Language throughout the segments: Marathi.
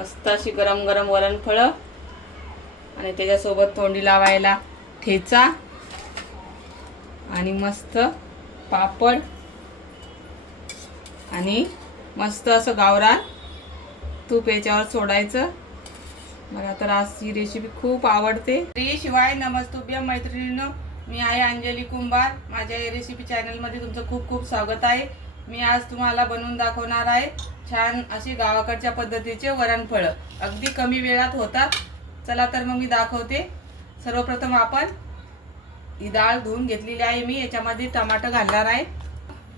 मस्त अशी गरम गरम वरणफळं आणि त्याच्यासोबत तोंडी लावायला ठेचा. आणि मस्त पापड. आणि मस्त असं गावरान तूप याच्यावर सोडायचं. मला तर आज ही रेसिपी खूप आवडते. श्री शिवाय नमस्तुभ्य मैत्रिणीनं मी आहे अंजली कुंभार. माझ्या या रेसिपी चॅनलमध्ये तुमचं खूप खूप स्वागत आहे. मी आज तुम्हाला बनवून दाखवणार आहे छान अशी गावाकडच्या पद्धतीचे वरणफळं. अगदी कमी वेळात होतात. चला तर मग मी दाखवते. सर्वप्रथम आपण ही डाळ धुवून घेतलेली आहे. मी याच्यामध्ये टमाटर घालणार आहे.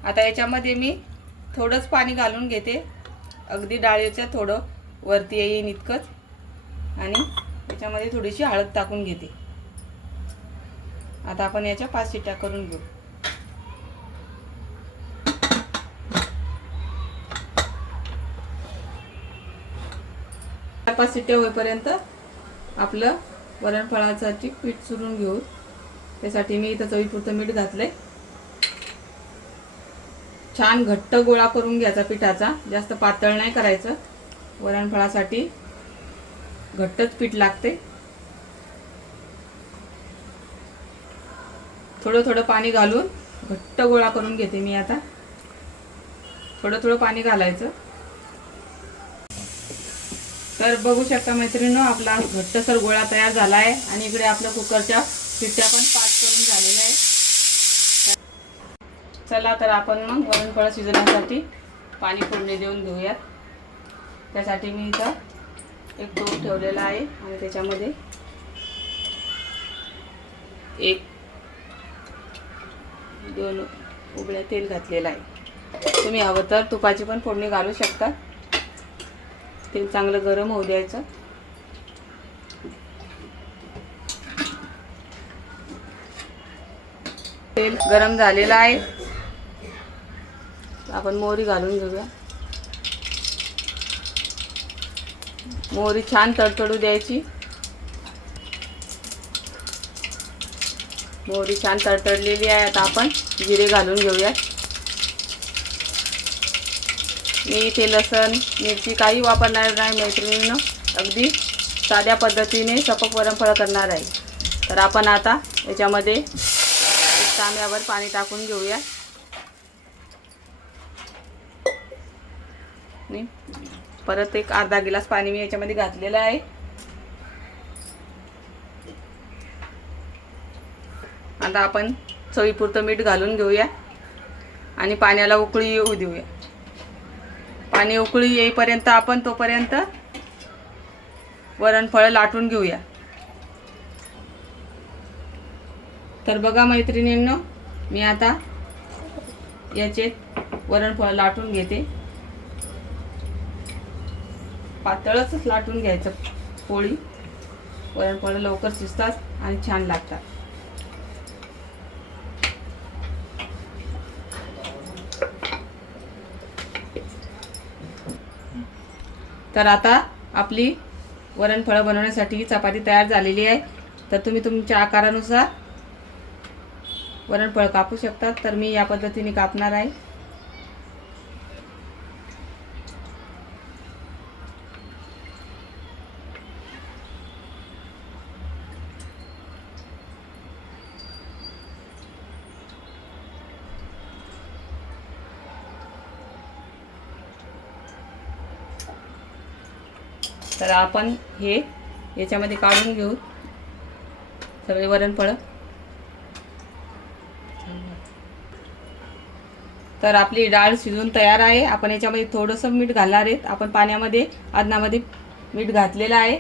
आता याच्यामध्ये मी थोडंच पाणी घालून घेते. अगदी डाळीचं थोडं वरती येईन इतकंच. आणि त्याच्यामध्ये थोडीशी हळद टाकून घेते. आता आपण याच्या पाच शिट्ट्या करून घेऊ. पाच शिट्ट्या होईपर्यंत आपलं वरणफळासाठी पीठ चुरून घेऊ. त्यासाठी मी इथं चवीपुरतं मीठ घातलंय. छान घट्ट गोळा करून घ्यायचा पिठाचा. जास्त पातळ नाही करायचं. वरणफळासाठी घट्टच पीठ लागते. थोडं थोडं पाणी घालून घट्ट गोळा करून घेते मी आता. थोडं थोडं पाणी घालायचं. तर बघू शकता मैत्रिणी आपला घट्टसर गोळा तयार झाला आहे आणि इकडे आपल्या कुकरच्या शिट्ट्या पण पाच करून झालेल्या आहेत. चला तर आपण मग वरणफळं शिजवण्यासाठी पाणी फोडणी देऊन घेऊयात. त्यासाठी मी इथं एक दोन ठेवलेला आहे आणि त्याच्यामध्ये एक दोन उबळ्या तेल घातलेलं आहे. तुम्ही हवं तर तुपाची पण फोडणी घालू शकता. तेल चांगलं गरम होऊ द्यायचं. तेल गरम झालेलं आहे. आपण मोहरी घालून घेऊया. मोहरी छान तडतडू द्यायची. मोहरी छान तडतडलेली आहे. आता आपण जिरे घालून घेऊया मी इथे लसण मिरची काही वापरणार नाही मैत्रिणीनं. अगदी साध्या पद्धतीने सपक परंपरा करणार आहे. तर आपण आता याच्यामध्ये तांब्यावर पाणी टाकून घेऊया. परत एक अर्धा गिलास पाणी मी याच्यामध्ये घातलेलं आहे. आता आपण चवीपुरतं मीठ घालून घेऊया. आणि पाण्याला उकळी येऊ देऊया. पाणी उकळी येईपर्यंत आपण तोपर्यंत वरणफळं लाटून घेऊया. तर बघा मैत्रिणींनो मी आता याचे वरणफळं लाटून घेते. पातळच लाटून घ्यायचं पोळी. वरणफळं लवकर शिजतात आणि छान लागतात. तर आता आपली वरणफळं बनवण्यासाठी चपाती तयार झालेली आहे. तर तुम्ही तुमच्या आकारानुसार वरणफळं कापू शकतात तर मी या पद्धतीने कापणार आहे. तर आपण हे याच्यामध्ये काढून घेऊ. सगळे वरणफळं तर आपली डाळ शिजून तयार आहे. आपण याच्यामध्ये थोडंसं मीठ घालणार आहेत. आपण पाण्यामध्ये अन्नामध्ये मीठ घातलेलं आहे.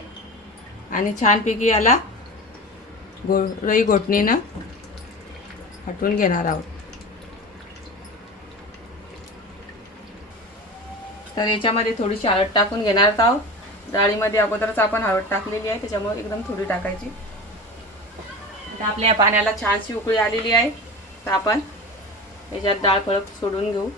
आणि छानपैकी याला गो रई घोटणीनं हटवून घेणार आहोत. तर याच्यामध्ये थोडीशी हळद टाकून घेणार आहोत. डाळीमध्ये अगोदरच आपण हळद टाकलेली आहे त्याच्यामुळे एकदम थोडी टाकायची. आता आपल्या या पाण्याला छानशी उकळी आलेली आहे तर आपण याच्यात डाळ फळक सोडून घेऊ.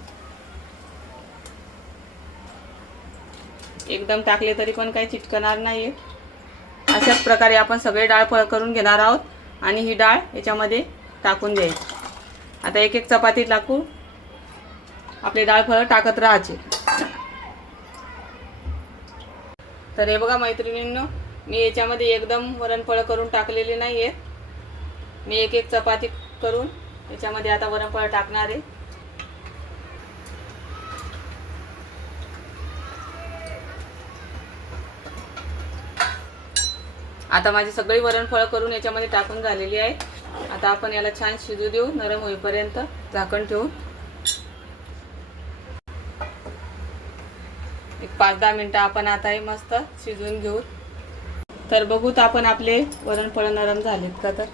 एकदम टाकले तरी पण काही चिटकणार नाही आहे अशाच प्रकारे आपण सगळे डाळ फळ करून घेणार आहोत आणि ही डाळ याच्यामध्ये टाकून द्यायची. आता एक एक चपाती टाकू. आपले डाळ फळं टाकत राहायचे. तर हे बघा मैत्रिणींनो मी याच्यामध्ये एकदम वरणफळं करून टाकलेले नाही आहेत मी एक एक चपाती करून याच्यामध्ये आता वरणफळं टाकणार आहे. आता माझी सगळी वरणफळं करून याच्यामध्ये टाकून झालेली आहे. आता आपण याला छान शिजू देऊ नरम होईपर्यंत झाकण ठेवून. पाच दहा मिनटं आपण आता हे मस्त शिजवून घेऊ. तर बघूत आपण आपले वरणफळ नरम झालेत का तर.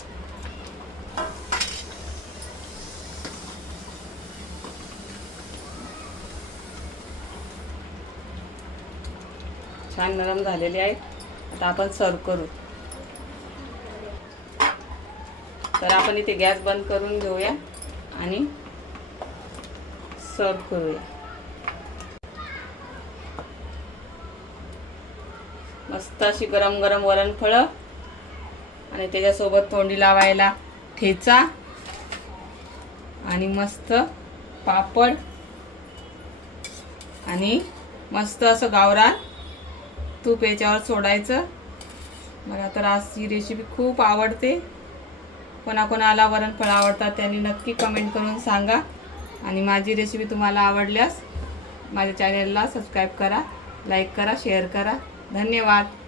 छान नरम झालेले आहेत आता आपण सर्व करू. तर आपण इथे गॅस बंद करून घेऊया आणि सर्व करूया. मस्त अशी गरम गरम वरणफळं आणि त्याच्यासोबत तोंडी लावायला ठेचा. आणि मस्त पापड. आणि मस्त असं गावरान तूप याच्यावर सोडायचं. मला तर आज ही रेसिपी खूप आवडते. कोणाकोणाला वरणफळं आवडतात त्यांनी नक्की कमेंट करून सांगा. आणि माझी रेसिपी तुम्हाला आवडल्यास माझ्या चॅनेलला सबस्क्राईब करा लाईक करा शेअर करा. धन्यवाद.